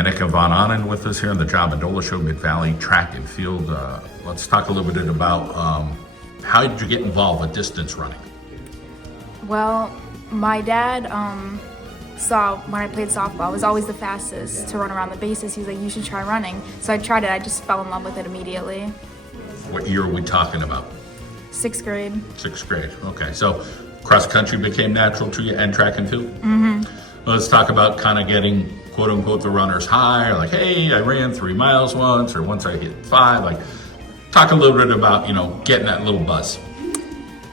Annika Von Ahnen with us here on the Mendola Show, Mid-Valley Track and Field. Let's talk a little bit about how did you get involved with distance running? Well, my dad saw when I played softball, I was always the fastest to run around the bases. He was like, you should try running. So I tried it. I just fell in love with it immediately. What year are we talking about? 6th grade. 6th grade. Okay, so cross country became natural to you and track and field? Mm-hmm. Let's talk about kind of getting quote unquote the runner's high, or like, hey, I ran 3 miles once, or once I hit 5. Like, talk a little bit about, getting that little buzz.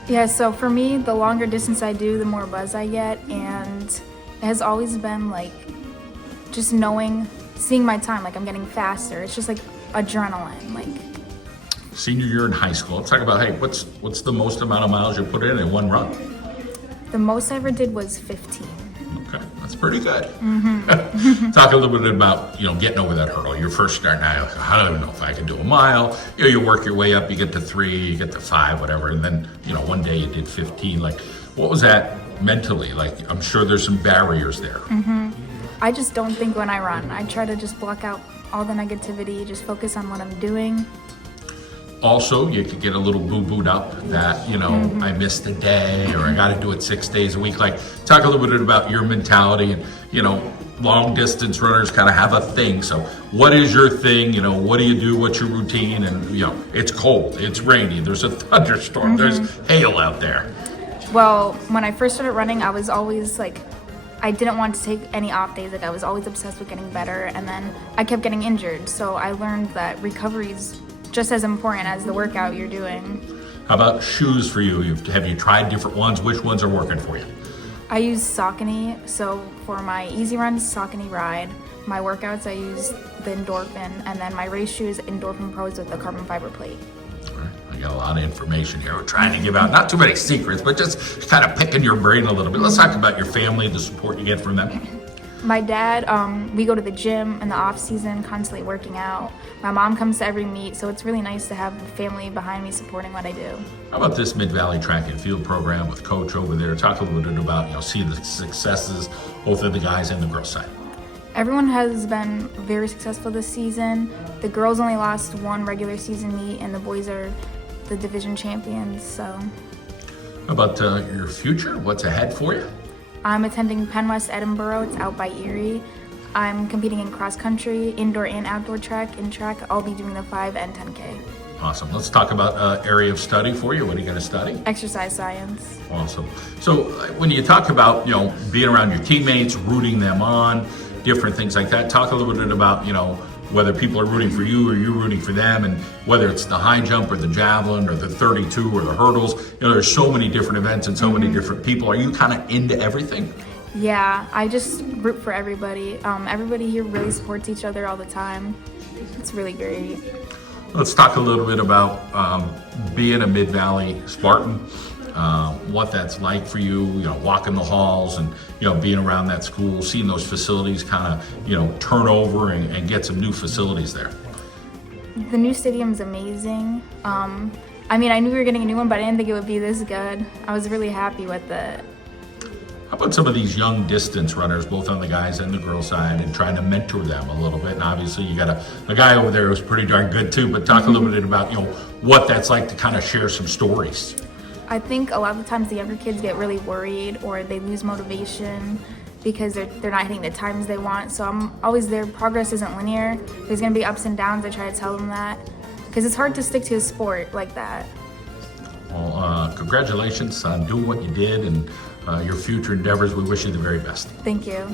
Yeah, so for me, the longer distance I do, the more buzz I get, and it has always been like just seeing my time, like I'm getting faster. It's just like adrenaline, like. Senior year in high school, let's talk about, hey, what's the most amount of miles you put in one run? The most I ever did was 15. Okay, that's pretty good. Mm-hmm. Talk a little bit about, getting over that hurdle. You're first starting out, I don't even know if I can do a mile. You work your way up, you get to 3, you get to 5, whatever. And then, one day you did 15. Like, what was that mentally? Like, I'm sure there's some barriers there. Mm-hmm. I just don't think when I run. I try to just block out all the negativity, just focus on what I'm doing. Also, you could get a little boo-booed up that, Mm-hmm. I missed a day, or I got to do it 6 days a week. Like, talk a little bit about your mentality. And, long distance runners kind of have a thing. So what is your thing? What do you do? What's your routine? And, it's cold, it's rainy, there's a thunderstorm, there's hail out there. Well, when I first started running, I was always like, I didn't want to take any off days. Like, I was always obsessed with getting better. And then I kept getting injured. So I learned that recovery is just as important as the workout you're doing. How about shoes for you? Have you tried different ones? Which ones are working for you? I use Saucony. So for my easy runs, Saucony Ride. My workouts, I use the Endorphin. And then my race shoes, Endorphin Pros with the carbon fiber plate. All right. I got a lot of information here. We're trying to give out not too many secrets, but just kind of picking your brain a little bit. Let's talk about your family, the support you get from them. My dad, we go to the gym in the off season, constantly working out. My mom comes to every meet, so it's really nice to have family behind me supporting what I do. How about this Mid-Valley Track and Field program with Coach over there? Talk a little bit about, see the successes, both of the guys and the girls side. Everyone has been very successful this season. The girls only lost 1 regular season meet, and the boys are the division champions, so. How about your future? What's ahead for you? I'm attending Penn West Edinburgh. It's out by Erie. I'm competing in cross country, indoor and outdoor track. In track, I'll be doing the 5 and 10K. Awesome. Let's talk about area of study for you. What are you going to study? Exercise science. Awesome. So when you talk about, being around your teammates, rooting them on, different things like that, talk a little bit about, whether people are rooting for you or you're rooting for them, and whether it's the high jump or the javelin or the 32 or the hurdles. There's so many different events and so many different people. Are you kind of into everything? Yeah, I just root for everybody. Everybody here really supports each other all the time. It's really great. Let's talk a little bit about being a Mid-Valley Spartan, what that's like for you, walking the halls and, being around that school, seeing those facilities kind of, turn over and get some new facilities there. The new stadium's amazing. I knew we were getting a new one, but I didn't think it would be this good. I was really happy with it. How about some of these young distance runners, both on the guys and the girls side, and trying to mentor them a little bit? And obviously you got a guy over there who's pretty darn good too, but talk a little bit about, what that's like to kind of share some stories. I think a lot of the times the younger kids get really worried or they lose motivation because they're not hitting the times they want. So I'm always there. Progress isn't linear. There's going to be ups and downs. I try to tell them that because it's hard to stick to a sport like that. Well, congratulations on doing what you did and your future endeavors. We wish you the very best. Thank you.